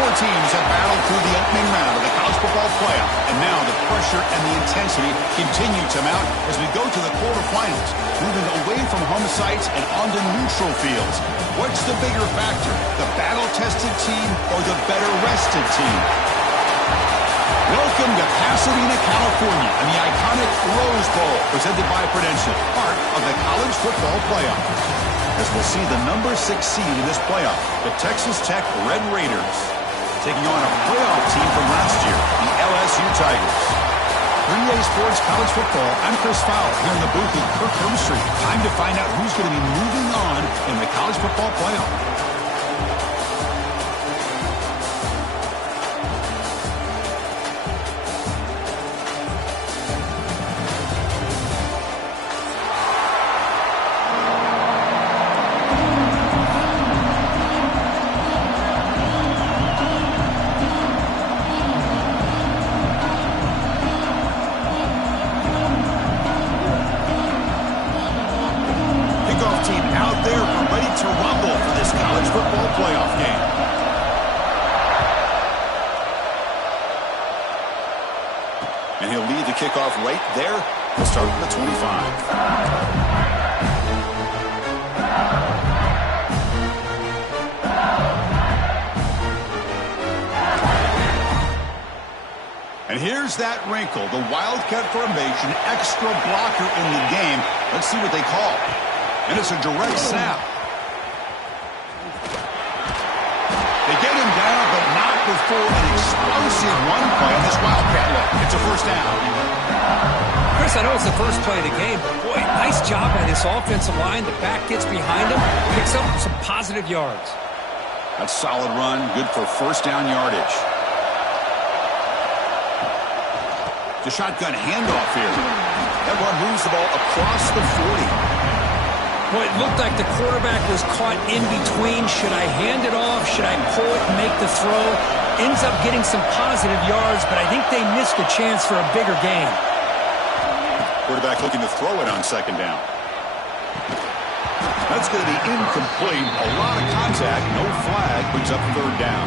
Four teams have battled through the opening round of the college football playoff, and now the pressure and the intensity continue to mount as we go to the quarterfinals, moving away from home sites and onto neutral fields. What's the bigger factor, the battle-tested team or the better-rested team? Welcome to Pasadena, California, and the iconic Rose Bowl, presented by Prudential, part of the college football playoff. As we'll see the number 6 seed in this playoff, the Texas Tech Red Raiders, taking on a playoff team from last year, the LSU Tigers. For EA Sports College Football, I'm Chris Fowler here in the booth with Kirk Herbstreit. Time to find out who's going to be moving on in the college football playoff. And he'll lead the kickoff right there. He'll start at the 25. And here's that wrinkle, the Wildcat formation, extra blocker in the game. Let's see what they call. And it's a direct snap. They get him down, but not before an explosive run play on this Wildcat look. It's a first down. Chris, I know it's the first play of the game, but boy, nice job by this offensive line. The back gets behind him, picks up some positive yards. That's a solid run, good for first down yardage. The shotgun handoff here. That one moves the ball across the 40. Well, it looked like the quarterback was caught in between. Should I hand it off? Should I pull it and make the throw? Ends up getting some positive yards, but I think they missed a chance for a bigger gain. Quarterback looking to throw it on second down. That's going to be incomplete. A lot of contact. No flag. Brings up third down.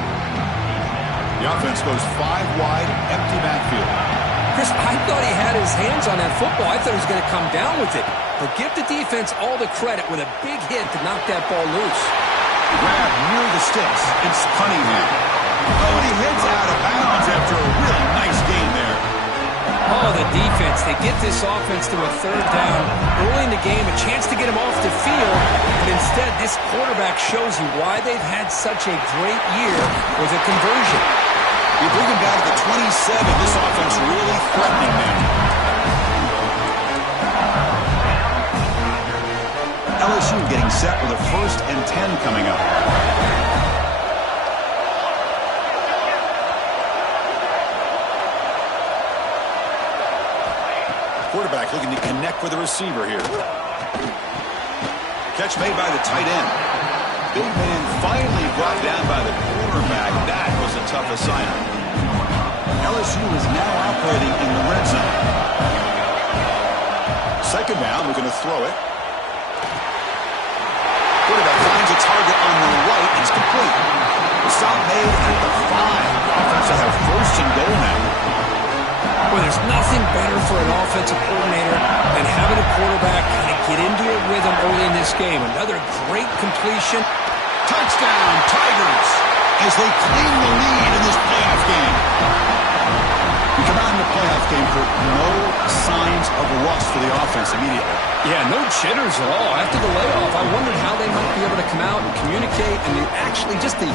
The offense goes 5 wide, empty backfield. Chris, I thought he had his hands on that football. I thought he was going to come down with it. But give the defense all the credit with a big hit to knock that ball loose. Grab near the sticks. It's Cunningham. Oh, and he heads out of bounds after a really nice gain there. Oh, the defense. They get this offense to a third down. Early in the game, a chance to get him off the field. But instead, this quarterback shows you why they've had such a great year with a conversion. You bring him down to the 27. This offense really threatening them. LSU getting set with a 1st and 10 coming up. Quarterback looking to connect with the receiver here. Catch made by the tight end. Big man finally brought down by the quarterback. That was a tough assignment. LSU is now operating in the red zone. Second down, looking to throw it. Quarterback finds a target on the right. It's complete. The stop made at the 5. The offense will have 1st and goal now. Well, there's nothing better for an offensive coordinator than having a quarterback kind of get into a rhythm early in this game. Another great completion. Touchdown, Tigers, as they claim the lead in this playoff game. We come out in the playoff game for no signs of rust for the offense immediately. Yeah, no jitters at all. After the layoff, I wondered how they might be able to come out and communicate and actually just the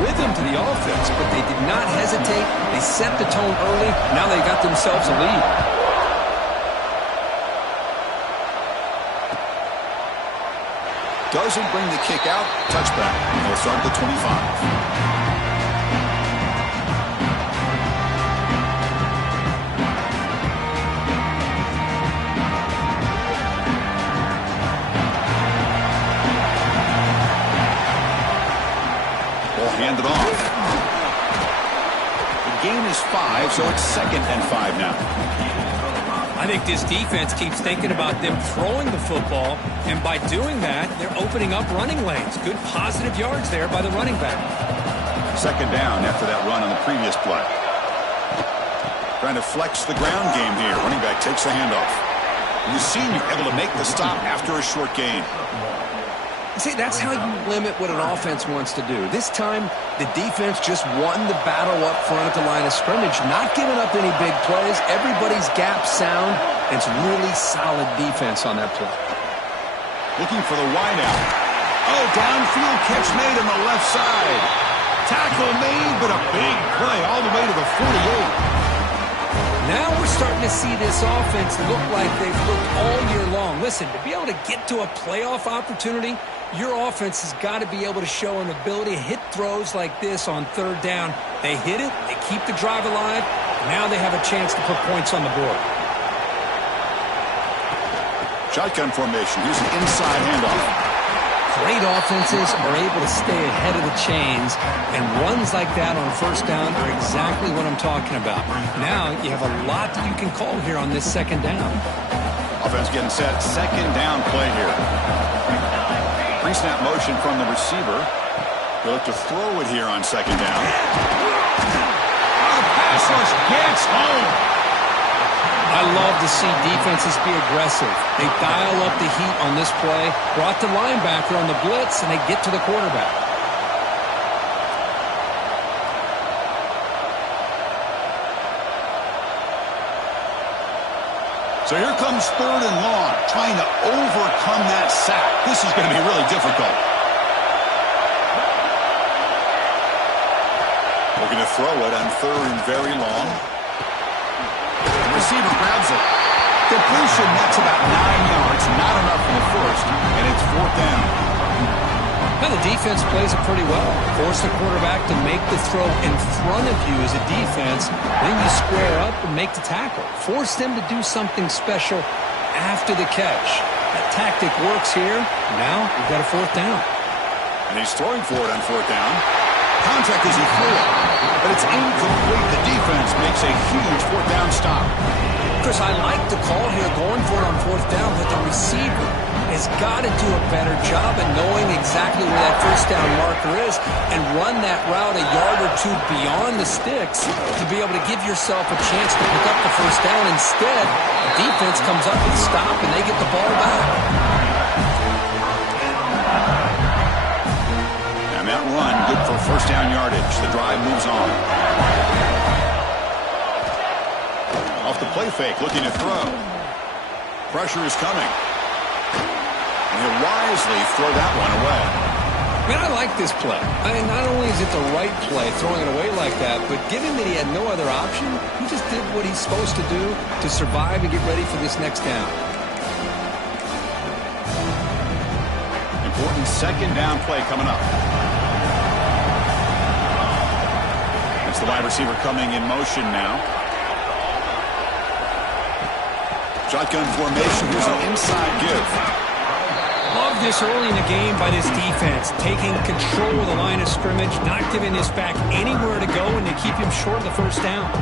rhythm to the offense. But they did not hesitate. They set the tone early. Now they got themselves a lead. Doesn't bring the kick out. Touchback. They'll start at the 25. Handed off. The gain is 5, so it's 2nd and 5 now. I think this defense keeps thinking about them throwing the football, and by doing that, they're opening up running lanes. Good positive yards there by the running back. Second down after that run on the previous play. Trying to flex the ground game here. Running back takes the handoff. And the senior able to make the stop after a short gain. See, that's how you limit what an offense wants to do. This time, the defense just won the battle up front at the line of scrimmage, not giving up any big plays. Everybody's gap sound. It's really solid defense on that play. Looking for the wideout. Oh, downfield catch made on the left side. Tackle made, but a big play all the way to the 48. Now we're starting to see this offense look like they've looked all year long. Listen, to be able to get to a playoff opportunity, your offense has got to be able to show an ability to hit throws like this on third down. They hit it, they keep the drive alive, and now they have a chance to put points on the board. Shotgun formation. Here's an inside handoff. Great offenses are able to stay ahead of the chains, and runs like that on first down are exactly what I'm talking about. Now you have a lot that you can call here on this second down. Offense getting set. Second down play here. Pre-snap motion from the receiver. They'll look to throw it here on second down. Oh, pass rush gets home. I love to see defenses be aggressive. They dial up the heat on this play, brought the linebacker on the blitz, and they get to the quarterback. So here comes third and long, trying to overcome that sack. This is going to be really difficult. Looking to throw it on third and very long. Receiver grabs it. Completion, that's about 9 yards. Not enough for the first, and it's fourth down. Now the defense plays it pretty well. Force the quarterback to make the throw in front of you as a defense. Then you square up and make the tackle. Force them to do something special after the catch. That tactic works here. Now we've got a fourth down. And he's throwing for it on fourth down. Contact as he threw it, but it's incomplete. The defense makes a huge fourth down stop. Chris, I like the call here going for it on fourth down, but the receiver has got to do a better job of knowing exactly where that first down marker is and run that route a yard or two beyond the sticks to be able to give yourself a chance to pick up the first down. Instead, the defense comes up with a stop and they get the ball back. That run, good for first down yardage. The drive moves on. Off the play fake, looking to throw. Pressure is coming. And he'll wisely throw that one away. Man, I like this play. I mean, not only is it the right play, throwing it away like that, but given that he had no other option, he just did what he's supposed to do to survive and get ready for this next down. Important second down play coming up. The wide receiver coming in motion now. Shotgun formation. Here's an inside give. Love this early in the game by this defense. Taking control of the line of scrimmage, not giving this back anywhere to go, and they keep him short of the first down.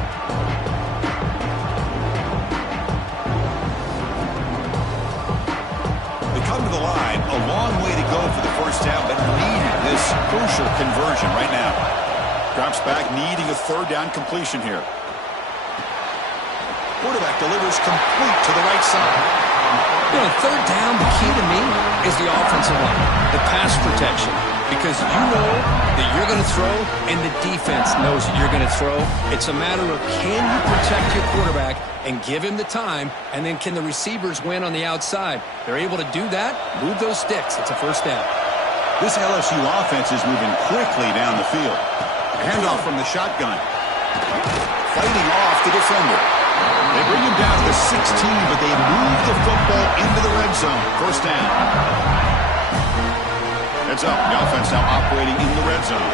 They come to the line. A long way to go for the first down, but needed this crucial conversion right now. Drops back, needing a third down completion here. Quarterback delivers complete to the right side. You know, third down, the key to me is the offensive line, the pass protection. Because you know that you're going to throw, and the defense knows that you're going to throw. It's a matter of can you protect your quarterback and give him the time, and then can the receivers win on the outside? They're able to do that, move those sticks. It's a first down. This LSU offense is moving quickly down the field. Handoff from the shotgun. Fighting off the defender. They bring him down to the 16, but they move the football into the red zone. First down. Heads up. The offense now operating in the red zone.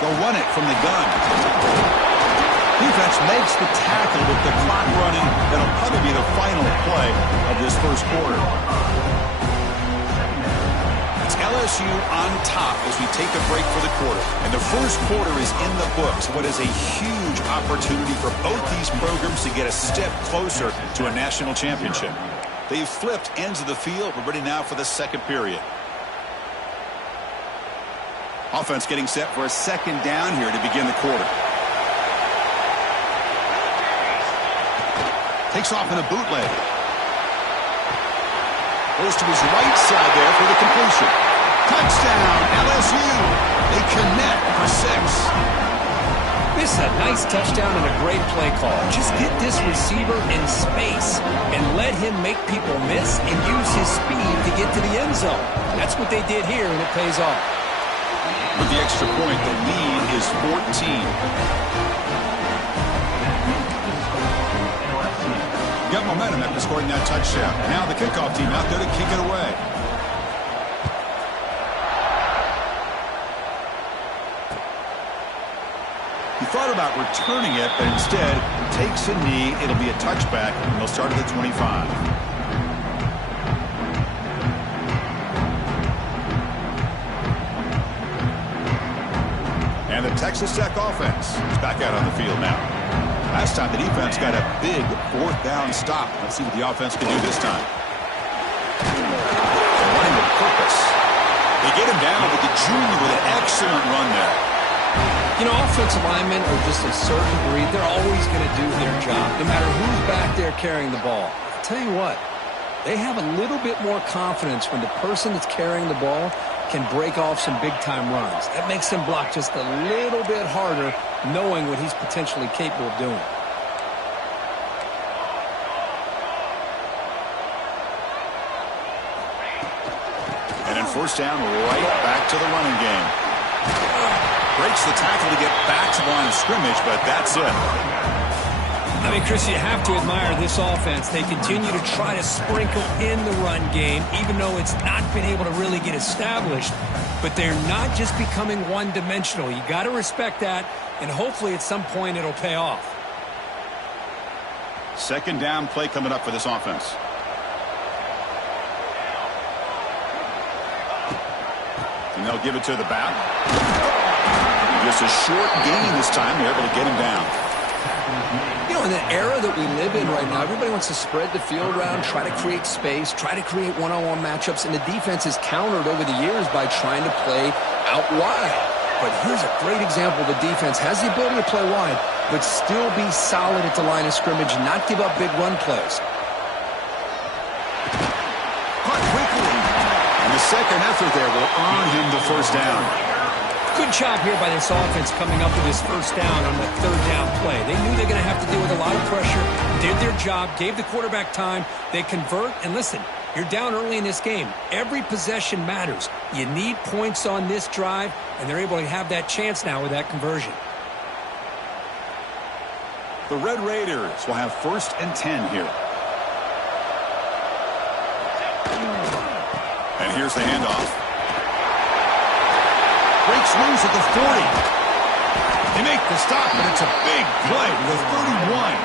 They'll run it from the gun. Defense makes the tackle with the clock running. That'll probably be the final play of this first quarter. It's LSU on top as we take a break for the quarter. And the first quarter is in the books. What is a huge opportunity for both these programs to get a step closer to a national championship. They've flipped ends of the field. We're ready now for the second period. Offense getting set for a second down here to begin the quarter. Takes off in a bootleg. Goes to his right side there for the completion. Touchdown, LSU. They connect for 6. This is a nice touchdown and a great play call. Just get this receiver in space and let him make people miss and use his speed to get to the end zone. That's what they did here, and it pays off. With the extra point, the lead is 14. Got momentum after scoring that touchdown. Now the kickoff team out there to kick it away. He thought about returning it, but instead takes a knee. It'll be a touchback, and they'll start at the 25. And the Texas Tech offense is back out on the field now. Last time the defense got a big fourth down stop. Let's see what the offense can do this time. Running with purpose. They get him down with the junior with an excellent run there. You know, offensive linemen are just a certain breed. They're always going to do their job, no matter who's back there carrying the ball. I'll tell you what, they have a little bit more confidence when the person that's carrying the ball can break off some big-time runs. That makes him block just a little bit harder, knowing what he's potentially capable of doing. And then first down, right back to the running game. Breaks the tackle to get back to the line of scrimmage, but that's it. I mean, Chris, you have to admire this offense. They continue to try to sprinkle in the run game, even though it's not been able to really get established. But they're not just becoming one-dimensional. You got to respect that, and hopefully at some point it'll pay off. Second down play coming up for this offense. And they'll give it to the back. Just a short gain this time. They're able to get him down. You know, in the era that we live in right now, everybody wants to spread the field around, try to create space, try to create one-on-one matchups, and the defense is countered over the years by trying to play out wide. But here's a great example. The defense has the ability to play wide, but still be solid at the line of scrimmage and not give up big run plays. Caught quickly. And the second effort there will earn him the first down. Good job here by this offense coming up with this first down on the third down play. They knew they were going to have to deal with a lot of pressure, did their job, gave the quarterback time. They convert, and listen, you're down early in this game. Every possession matters. You need points on this drive, and they're able to have that chance now with that conversion. The Red Raiders will have 1st and 10 here. And here's the handoff. Breaks loose at the 40. They make the stop, but it's a big play to the 31.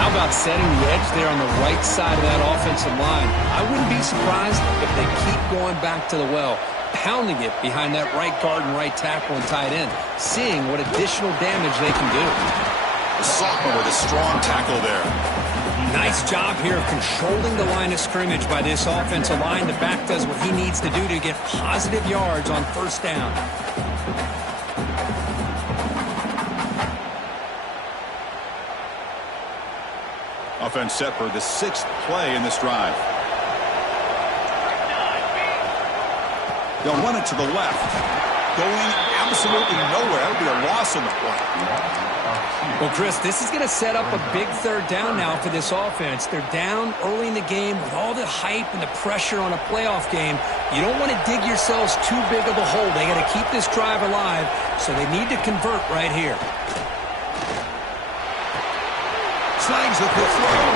How about setting the edge there on the right side of that offensive line? I wouldn't be surprised if they keep going back to the well, pounding it behind that right guard and right tackle and tight end, seeing what additional damage they can do. The sophomore with a strong tackle there. Nice job here of controlling the line of scrimmage by this offensive line. The back does what he needs to do to get positive yards on first down. Offense set for the 6th play in this drive. They'll run it to the left. Going absolutely nowhere. That would be a loss on the play. Well, Chris, this is going to set up a big third down now for this offense. They're down early in the game with all the hype and the pressure on a playoff game. You don't want to dig yourselves too big of a hole. They got to keep this drive alive, so they need to convert right here. Slangs with the throw.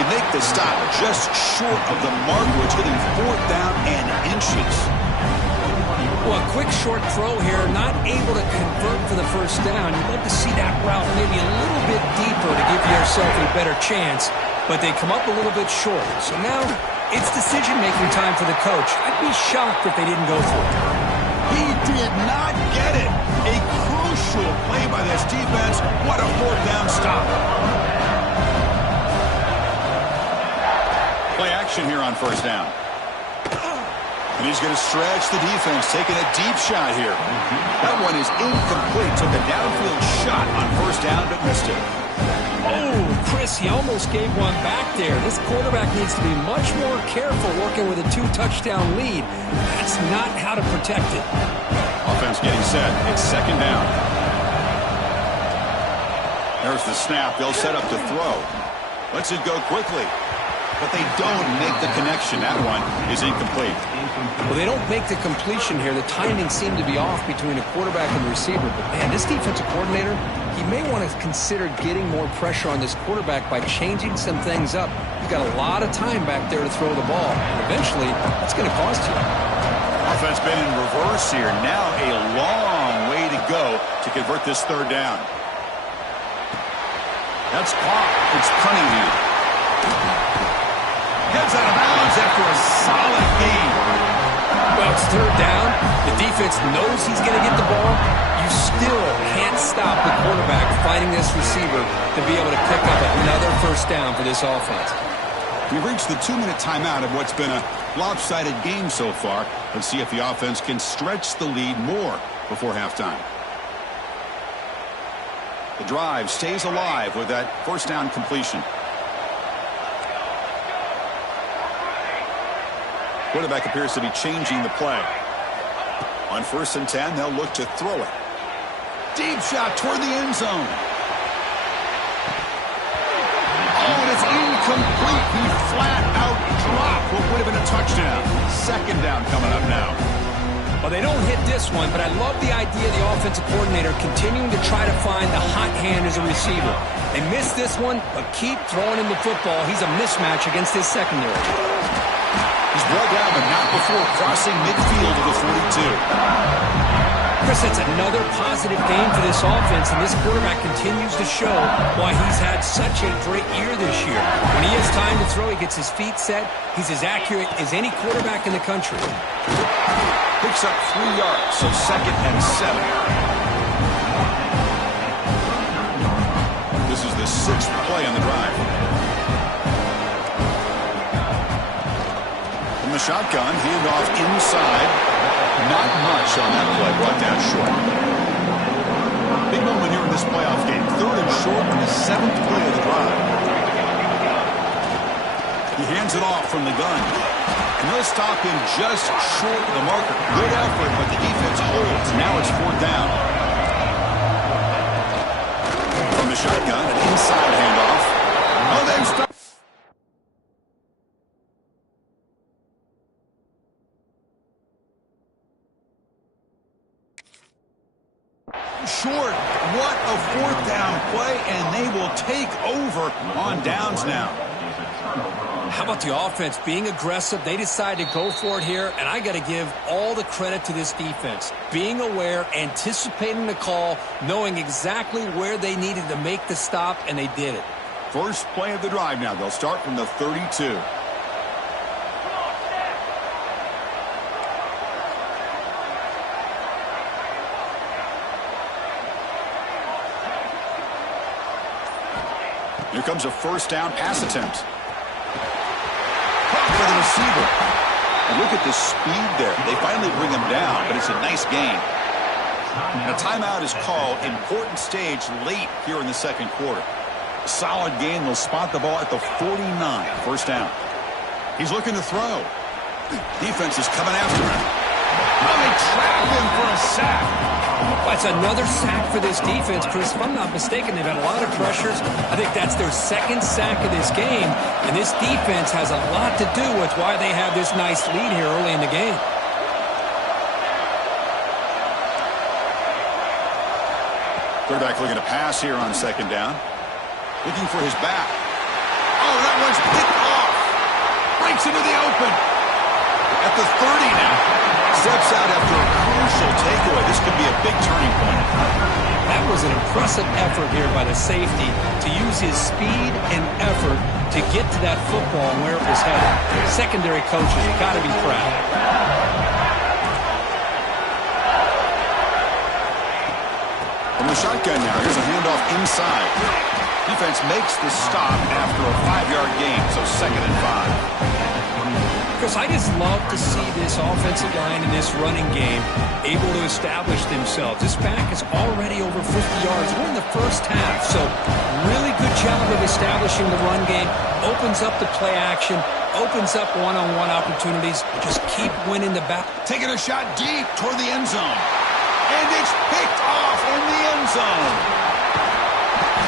They make the stop just short of the mark, which is getting 4th down and inches. Well, a quick short throw here, not able to convert for the first down. You'd love to see that route maybe a little bit deeper to give yourself a better chance, but they come up a little bit short. So now it's decision-making time for the coach. I'd be shocked if they didn't go for it. He did not get it. A crucial play by this defense. What a 4th down stop. Play action here on first down. And he's going to stretch the defense, taking a deep shot here. That one is incomplete. Took a downfield shot on first down, but missed it. Oh, Chris, he almost gave one back there. This quarterback needs to be much more careful working with a 2-touchdown lead. That's not how to protect it. Offense getting set. It's second down. There's the snap. They'll set up to throw. Lets it go quickly. But they don't make the connection. That one is incomplete. Well, they don't make the completion here. The timing seemed to be off between the quarterback and the receiver. But, man, this defensive coordinator, he may want to consider getting more pressure on this quarterback by changing some things up. You've got a lot of time back there to throw the ball. Eventually, that's going to cost you. Offense been in reverse here. Now a long way to go to convert this third down. That's caught. It's Cunningham. Gets out of bounds after a solid gain. Well, it's third down. The defense knows he's going to get the ball. You still can't stop the quarterback fighting this receiver to be able to pick up another first down for this offense. We've reached the 2-minute timeout of what's been a lopsided game so far. Let's see if the offense can stretch the lead more before halftime. The drive stays alive with that first down completion. Quarterback appears to be changing the play. On 1st and 10, they'll look to throw it. Deep shot toward the end zone. Oh, and it's incomplete. He flat out dropped what would have been a touchdown. Second down coming up now. Well, they don't hit this one, but I love the idea of the offensive coordinator continuing to try to find the hot hand as a receiver. They missed this one, but keep throwing him the football. He's a mismatch against his secondary. He's brought down, but not before crossing midfield to the 42. Chris, that's another positive game for this offense, and this quarterback continues to show why he's had such a great year this year. When he has time to throw, he gets his feet set. He's as accurate as any quarterback in the country. Picks up 3 yards, so 2nd and 7. This is the 6th play on the drive. From the shotgun, handoff inside. Not much on that play, brought down short. Big moment here in this playoff game. 3rd and short on the 7th play of the drive. He hands it off from the gun. And they'll stop him just short of the marker. Good effort, but the defense holds. Now it's 4th down. From the shotgun, an inside handoff. Oh, they've stopped. Short. What a 4th down play, and they will take over on downs now. How about the offense being aggressive? They decide to go for it here, and I got to give all the credit to this defense. Being aware, anticipating the call, knowing exactly where they needed to make the stop, and they did it. First play of the drive now. They'll start from the 32. Here comes a first down pass attempt. Caught for the receiver. And look at the speed there. They finally bring him down, but it's a nice gain. A timeout is called. Important stage late here in the 2nd quarter. A solid gain. They'll spot the ball at the 49. First down. He's looking to throw. Defense is coming after him. Well, they trap him for a sack. That's another sack for this defense, Chris. If I'm not mistaken, they've had a lot of pressures. I think that's their 2nd sack of this game. And this defense has a lot to do with why they have this nice lead here early in the game. Quarterback looking to pass here on 2nd down. Looking for his back. Oh, that one's picked off. Breaks into the open. At the 30 now. Steps out after a crucial takeaway. This could be a big turning point. That was an impressive effort here by the safety to use his speed and effort to get to that football and where it was headed. Secondary coaches, you got to be proud. From the shotgun now, here's a handoff inside. Defense makes the stop after a 5-yard gain, so 2nd and 5. Because I just love to see this offensive line in this running game able to establish themselves. This back is already over 50 yards. We're in the first half, so really good job of establishing the run game. Opens up the play action, opens up one-on-one opportunities. Just keep winning the battle. Taking a shot deep toward the end zone. And it's picked off in the end zone.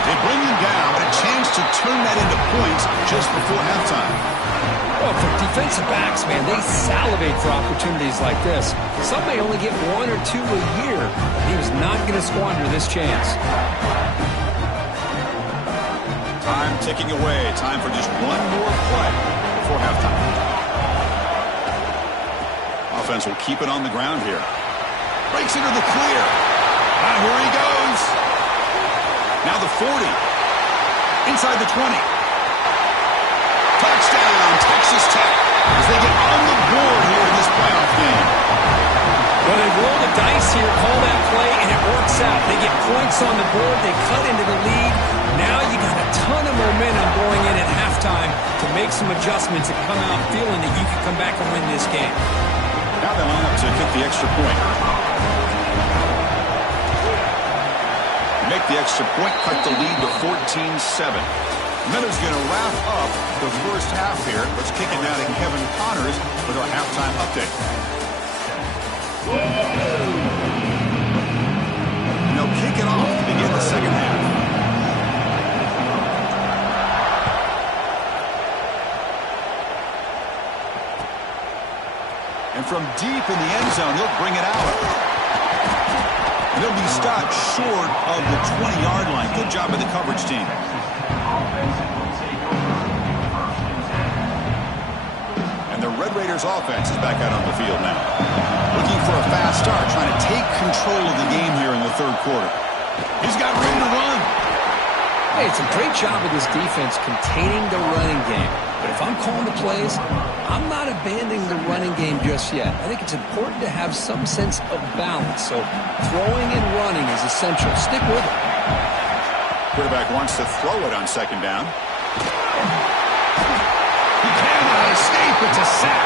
They bring him down, but a chance to turn that into points just before halftime. Well, for defensive backs, man, they salivate for opportunities like this. Some may only get 1 or 2 a year. He was not going to squander this chance. Time ticking away. Time for just one more play before halftime. Offense will keep it on the ground here. Breaks into the clear. And here he goes. Now the 40. Inside the 20. Touchdown, Texas Tech, as they get on the board here in this playoff game. Well, they roll the dice here, call that play, and it works out. They get points on the board. They cut into the lead. Now you got a ton of momentum going in at halftime to make some adjustments and come out feeling that you can come back and win this game. Now they line up to kick the extra point. Make the extra point, cut the lead to 14-7. Miller's going to wrap up the first half here. Let's kick it now to Kevin Connors with our halftime update. And they'll kick it off to begin the second half. And from deep in the end zone, he'll bring it out. And he'll be stopped short of the 20-yard line. Good job by the coverage team. And the Red Raiders offense is back out on the field now. Looking for a fast start, trying to take control of the game here in the third quarter. He's got room to run. Hey, it's a great job of this defense containing the running game. But if I'm calling the plays, I'm not abandoning the running game just yet. I think it's important to have some sense of balance. So throwing and running is essential. Stick with it. Quarterback wants to throw it on second down. He cannot escape. It's a sack.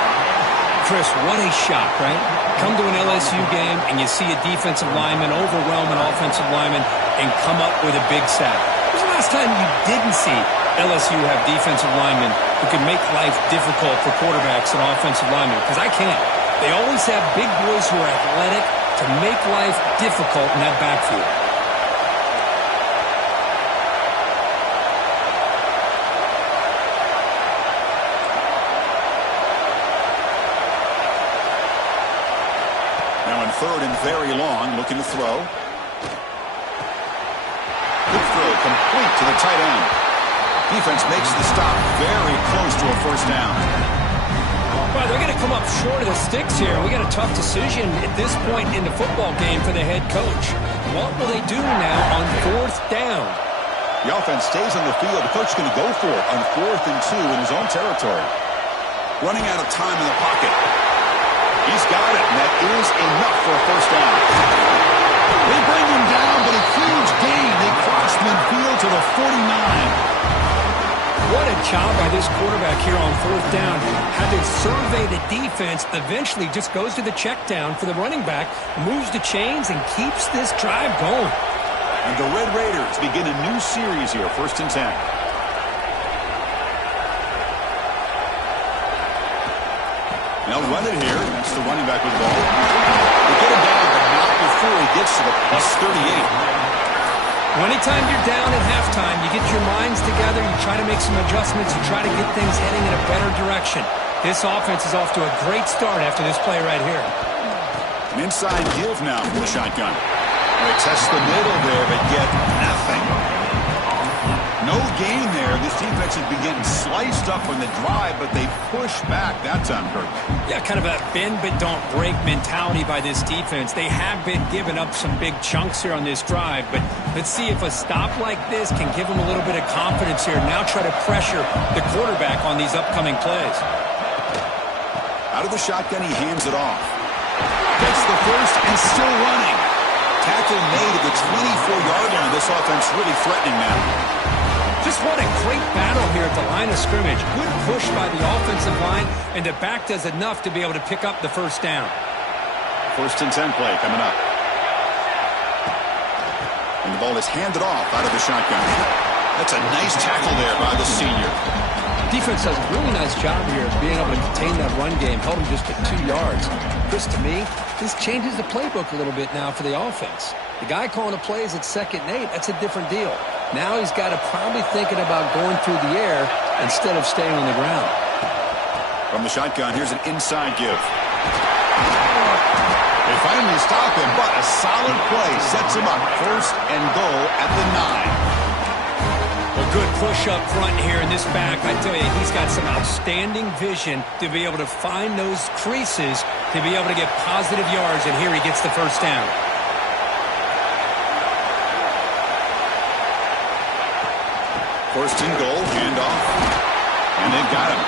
Chris, what a shot, right? Come to an LSU game and you see a defensive lineman overwhelm an offensive lineman and come up with a big sack. When was the last time you didn't see LSU have defensive linemen who can make life difficult for quarterbacks and offensive linemen? Because I can't. They always have big boys who are athletic to make life difficult in that backfield. Third and very long, looking to throw. Good throw, complete to the tight end. Defense makes the stop very close to a first down. Well, they're going to come up short of the sticks here. We got a tough decision at this point in the football game for the head coach. What will they do now on fourth down? The offense stays on the field. The coach is going to go for it on 4th and 2 in his own territory. Running out of time in the pocket. He's got it, and that is enough for a first down. They bring him down, but a huge gain. They cross midfield to the 49. What a job by this quarterback here on fourth down. Had to survey the defense, eventually just goes to the check down for the running back, moves the chains, and keeps this drive going. And the Red Raiders begin a new series here, 1st and 10. They'll run it here. That's the running back with the ball. They get him down, but not before he gets to the +38. Well, anytime you're down at halftime, you get your minds together, you try to make some adjustments, you try to get things heading in a better direction. This offense is off to a great start after this play right here. An inside give now from the shotgun. They test the middle there, but get nothing. No gain there. This defense has been getting sliced up on the drive, but they push back that time, Kirk. Yeah, kind of a bend but don't break mentality by this defense. They have been giving up some big chunks here on this drive, but let's see if a stop like this can give them a little bit of confidence here. Now try to pressure the quarterback on these upcoming plays. Out of the shotgun, he hands it off. Gets the first and still running. Tackle made at the 24-yard line. This offense really threatening now. Just what a great battle here at the line of scrimmage. Good push by the offensive line, and the back does enough to be able to pick up the first down. 1st and 10 play coming up. And the ball is handed off out of the shotgun. That's a nice tackle there by the senior. Defense does a really nice job here of being able to contain that run game. Held him just at 2 yards. Chris, to me, this changes the playbook a little bit now for the offense. The guy calling the plays at 2nd and 8, that's a different deal. Now he's got to probably thinking about going through the air instead of staying on the ground. From the shotgun, here's an inside give. They finally stop him, but a solid play sets him up. 1st and goal at the 9. Well, good push up front here in this back. I tell you, he's got some outstanding vision to be able to find those creases to be able to get positive yards, and here he gets the first down. First and goal, handoff, and they've got him.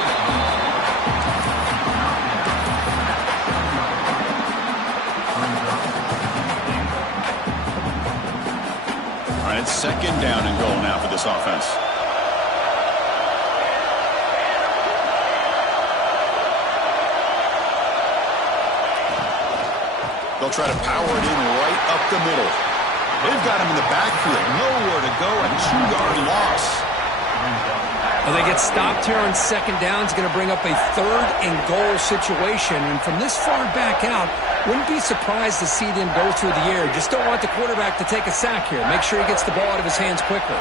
All right, it's 2nd down and goal now for this offense. They'll try to power it in right up the middle. They've got him in the backfield. Nowhere to go, a 2-yard loss. Well, they get stopped here on 2nd down. It's going to bring up a 3rd and goal situation. And from this far back out, wouldn't be surprised to see them go through the air. Just don't want the quarterback to take a sack here. Make sure he gets the ball out of his hands quickly.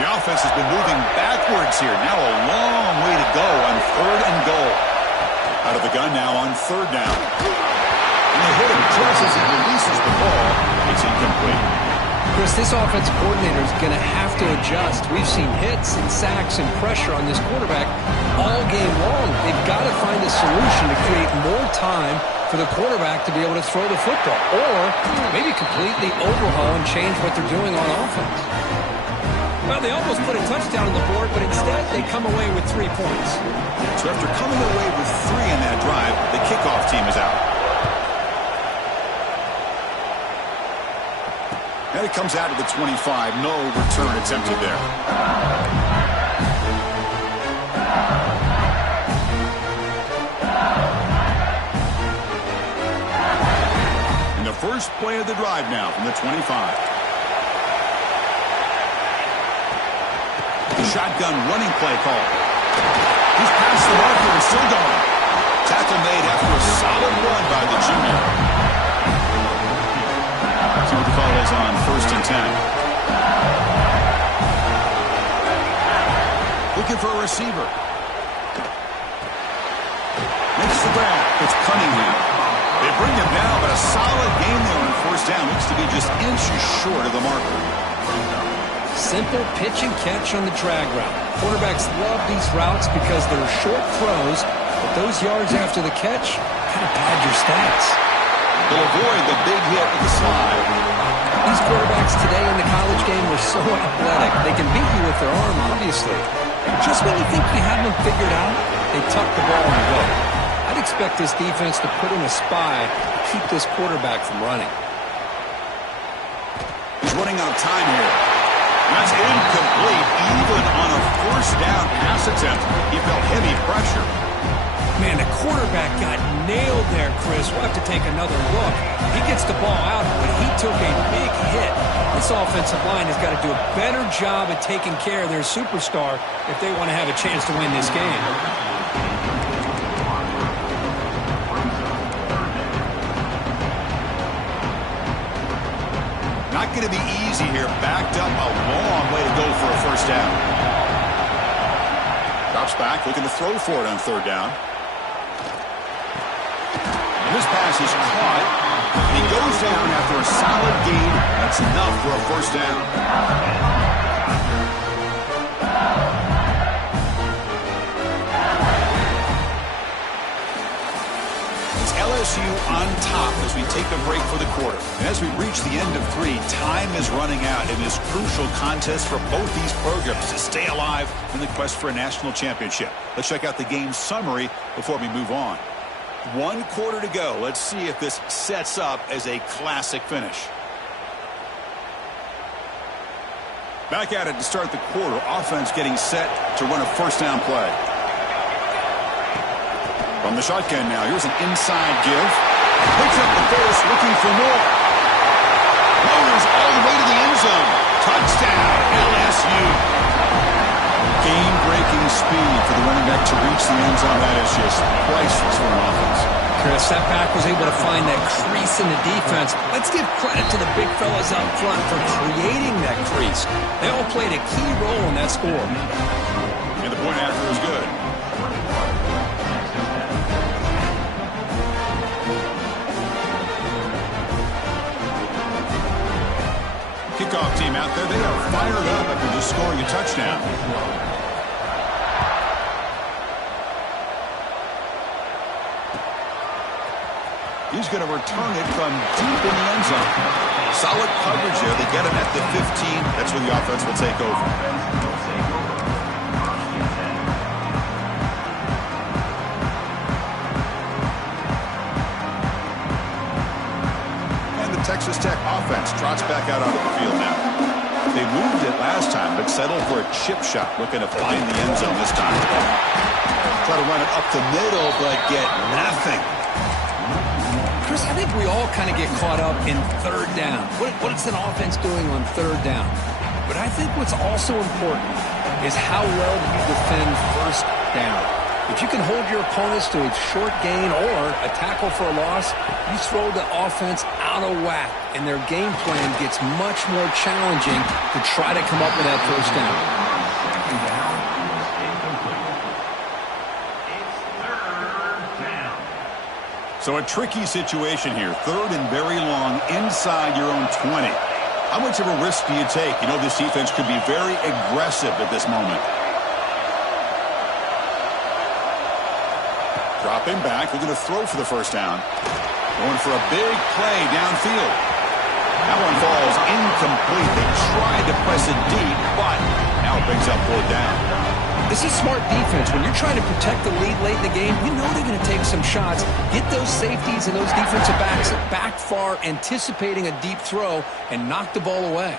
The offense has been moving backwards here. Now a long way to go on 3rd and goal. Out of the gun now on 3rd down. And they hit him just as he releases the ball. It's incomplete. Chris, this offensive coordinator is going to have to adjust. We've seen hits and sacks and pressure on this quarterback all game long. They've got to find a solution to create more time for the quarterback to be able to throw the football, or maybe completely overhaul and change what they're doing on offense. Well, they almost put a touchdown on the board, but instead they come away with 3 points. So after coming away with 3 in that drive, the kickoff team is out. And it comes out of the 25. No return attempted there. And the first play of the drive now from the 25. The shotgun running play call. He's past the marker and still going. Tackle made after a solid run by the junior. See what the call is on 1st and 10. Looking for a receiver. Makes the grab. It's Cunningham. They bring him down, but a solid game there on 1st down. Looks to be just inches short of the marker. Simple pitch and catch on the drag route. Quarterbacks love these routes because they're short throws, but those yards after the catch kind of pad your stats. They'll avoid the big hit with the slide. These quarterbacks today in the college game are so athletic. They can beat you with their arm, obviously. But just when you think you have them figured out, they tuck the ball and go. I'd expect this defense to put in a spy to keep this quarterback from running. He's running out of time here. That's incomplete, even on a 1st down pass attempt. He felt heavy pressure. Man, the quarterback got nailed there, Chris. We'll have to take another look. He gets the ball out, but he took a big hit. This offensive line has got to do a better job at taking care of their superstar if they want to have a chance to win this game. Not going to be easy here. Backed up a long way to go for a 1st down. Drops back, looking to throw for it on 3rd down. This pass is caught. He goes down after a solid gain. That's enough for a 1st down. It's LSU on top as we take a break for the quarter. And as we reach the end of 3, time is running out in this crucial contest for both these programs to stay alive in the quest for a national championship. Let's check out the game summary before we move on. 1 quarter to go. Let's see if this sets up as a classic finish. Back at it to start the quarter. Offense getting set to run a first down play. From the shotgun now. Here's an inside give. Picks up the first, looking for more. Motors all the way to the end zone. Touchdown, LSU. Game-breaking speed for the running back to reach the end zone. That is just priceless for an offense. Chris, that back was able to find that crease in the defense. Let's give credit to the big fellas up front for creating that crease. They all played a key role in that score. And the point after was good. Kickoff team out there, they are fired up after just scoring a touchdown. He's going to return it from deep in the end zone. Solid coverage there. They get him at the 15. That's where the offense will take over. And the Texas Tech offense trots back out onto the field now. They moved it last time, but settled for a chip shot, looking to find the end zone this time. Try to run it up the middle, but get nothing. Chris, I think we all kind of get caught up in third down. What is an offense doing on third down? But I think what's also important is how well do you defend first down. If you can hold your opponents to a short gain or a tackle for a loss, you throw the offense out of whack, and their game plan gets much more challenging to try to come up with that first down. So a tricky situation here. Third and very long inside your own 20. How much of a risk do you take? You know, this defense could be very aggressive at this moment. Dropping back, looking to throw for the first down. Going for a big play downfield. That one falls incomplete. They tried to press it deep, but now it brings up fourth down. This is smart defense. When you're trying to protect the lead late in the game, you know they're going to take some shots. Get those safeties and those defensive backs back far, anticipating a deep throw, and knock the ball away.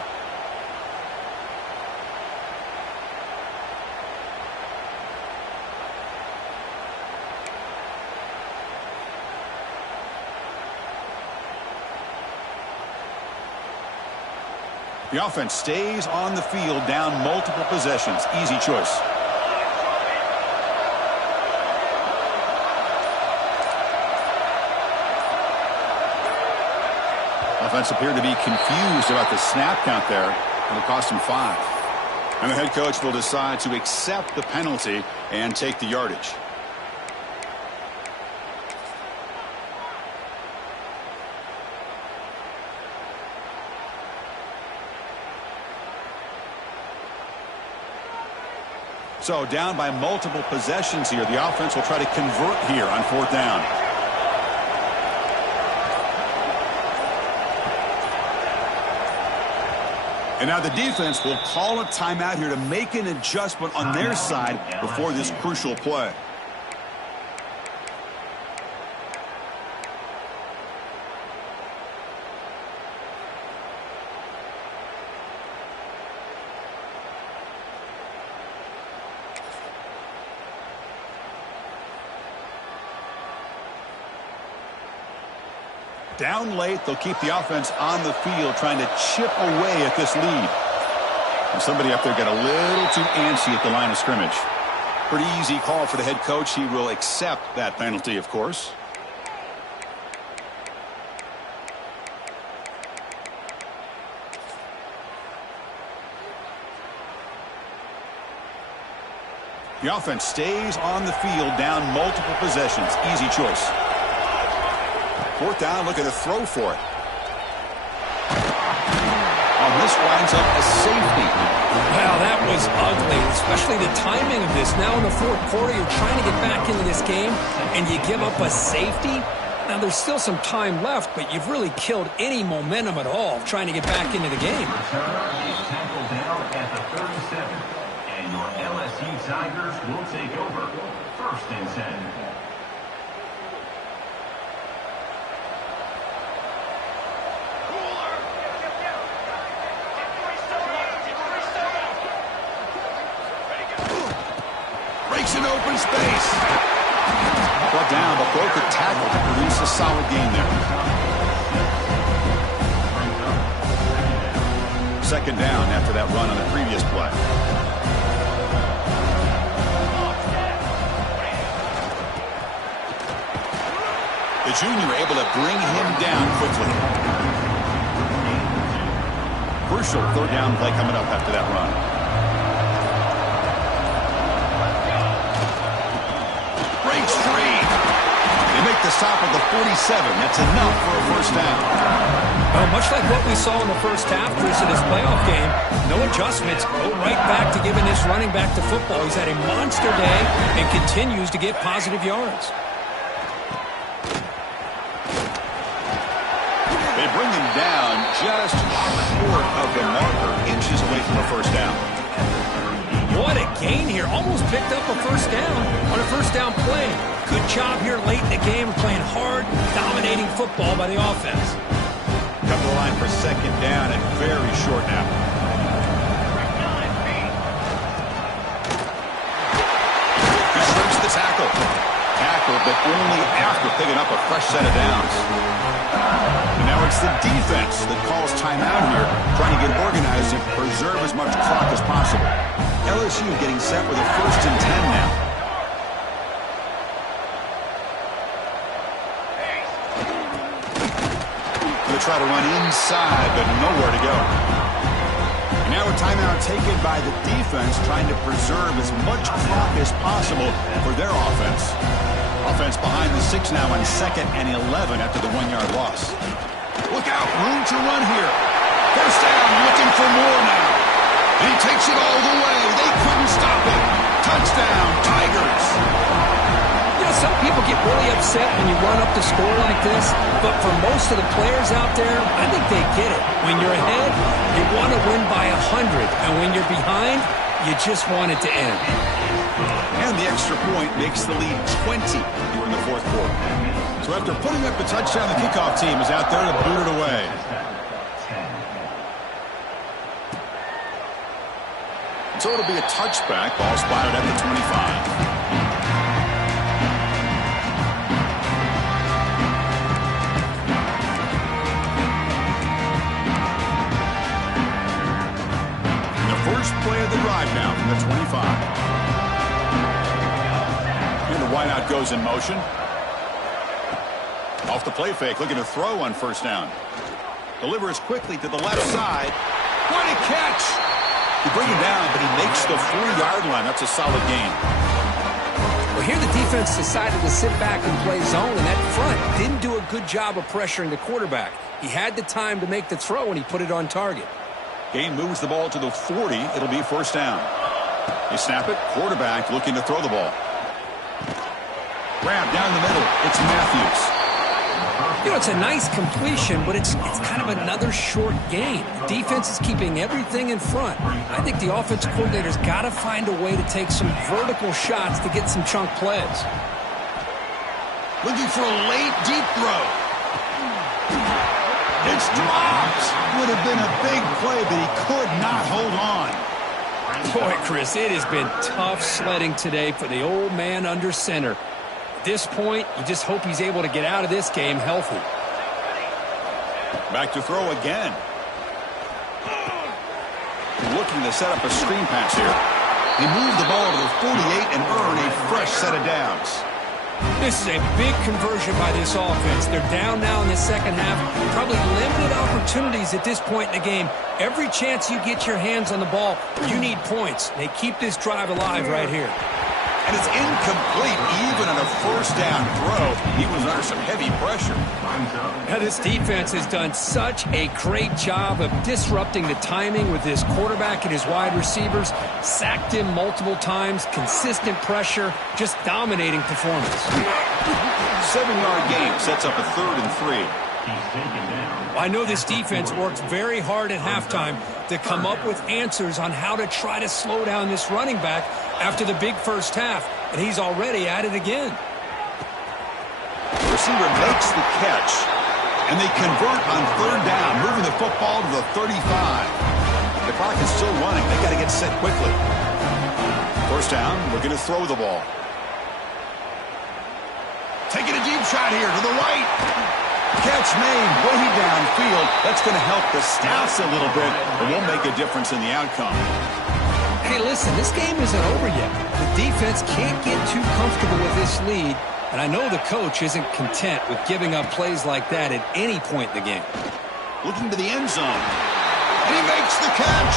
The offense stays on the field, down multiple possessions. Easy choice. Offense appeared to be confused about the snap count there. It'll cost him 5. And the head coach will decide to accept the penalty and take the yardage. So down by multiple possessions here. The offense will try to convert here on fourth down. And now the defense will call a timeout here to make an adjustment on their side before this crucial play. Down late, they'll keep the offense on the field trying to chip away at this lead. And somebody up there got a little too antsy at the line of scrimmage. Pretty easy call for the head coach. He will accept that penalty, of course. The offense stays on the field, down multiple possessions. Easy choice. Fourth down, looking to throw for it. On this winds up a safety. Well, that was ugly, especially the timing of this. Now in the fourth quarter, you're trying to get back into this game, and you give up a safety. Now, there's still some time left, but you've really killed any momentum at all trying to get back into the game. Tackled down at the 37, and your LSU Tigers will take over. First and 10. open space. Brought down, but broke a tackle to produce a solid gain there. Second down after that run on the previous play. The junior able to bring him down quickly. Crucial third down play coming up after that run. Breaks free. They make the stop at the 47. That's enough for a first down. Well, much like what we saw in the first half, Chris, of this playoff game, no adjustments. Go right back to giving this running back to football. He's had a monster day and continues to get positive yards. They bring him down just short of the marker, inches away from a first down. What a gain here. Almost picked up a first down on a first down play. Good job here late in the game, playing hard, dominating football by the offense. Come to the line for second down and very short now. He shrinks the tackle. Tackle, but only after picking up a fresh set of downs. And now it's the defense that calls timeout here, trying to get organized and preserve as much clock as possible. LSU getting set with a 1st and 10 now. Going to try to run inside, but nowhere to go. And now a timeout taken by the defense, trying to preserve as much clock as possible for their offense. Offense behind the 6 now on 2nd and 11 after the 1-yard loss. Look out, room to run here. First down, looking for more now. And he takes it all the way. They couldn't stop it. Touchdown, Tigers. You know, some people get really upset when you run up the score like this, but for most of the players out there, I think they get it. When you're ahead, you want to win by 100, and when you're behind, you just want it to end. And the extra point makes the lead 20 here in the 4th quarter. So after putting up the touchdown, the kickoff team is out there to boot it away. So it'll be a touchback. Ball spotted at the 25. First play of the drive now from the 25. And the wideout goes in motion. Off the play fake, looking to throw on first down. Delivers quickly to the left side. What a catch! They bring him down, but he makes the 4-yard line. That's a solid gain. Well, here the defense decided to sit back and play zone, and that front didn't do a good job of pressuring the quarterback. He had the time to make the throw, and he put it on target. Gain moves the ball to the 40. It'll be first down. They snap it. Quarterback looking to throw the ball. Grab down the middle. It's Matthews. You know, it's a nice completion, but it's kind of another short gain. Defense is keeping everything in front. I think the offensive coordinator's got to find a way to take some vertical shots to get some chunk plays. Looking for a late deep throw. It's dropped. Would have been a big play, but he could not hold on. Boy, Chris, it has been tough sledding today for the old man under center. At this point, you just hope he's able to get out of this game healthy. Back to throw again. Looking to set up a screen pass here. He moved the ball to the 48 and earned a fresh set of downs. This is a big conversion by this offense. They're down now in the second half. Probably limited opportunities at this point in the game. Every chance you get your hands on the ball, you need points. They keep this drive alive right here. And it's incomplete even on a first down throw. He was under some heavy pressure. Now this defense has done such a great job of disrupting the timing with his quarterback and his wide receivers. Sacked him multiple times, consistent pressure, just dominating performance. 7-yard gain sets up a 3rd and 3. I know this defense worked very hard at halftime to come up with answers on how to try to slow down this running back after the big first half, and he's already at it again. The receiver makes the catch, and they convert on 3rd down, moving the football to the 35. The clock is still running. They got to get set quickly. First down, looking to throw the ball. Taking a deep shot here to the right. Catch made way downfield. That's going to help the stats a little bit, but won't make a difference in the outcome. Hey, listen, this game isn't over yet. The defense can't get too comfortable with this lead, and I know the coach isn't content with giving up plays like that at any point in the game. Looking to the end zone. And he makes the catch.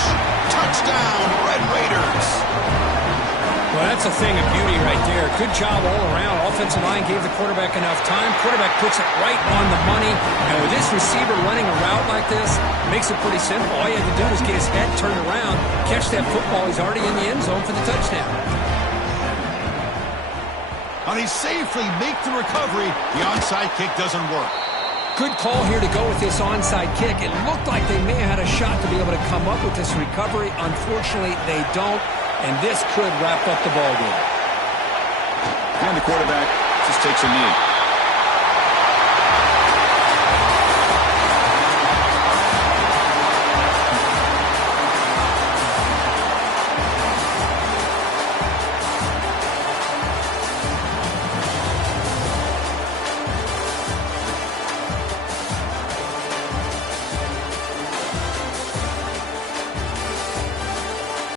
Touchdown, Red Raiders. Well, that's a thing of beauty right there. Good job all around. Offensive line gave the quarterback enough time. Quarterback puts it right on the money. And with this receiver running a route like this, it makes it pretty simple. All you have to do is get his head turned around, catch that football. He's already in the end zone for the touchdown. And he safely makes the recovery. The onside kick doesn't work. Good call here to go with this onside kick. It looked like they may have had a shot to be able to come up with this recovery. Unfortunately, they don't, and this could wrap up the ballgame. And the quarterback just takes a knee.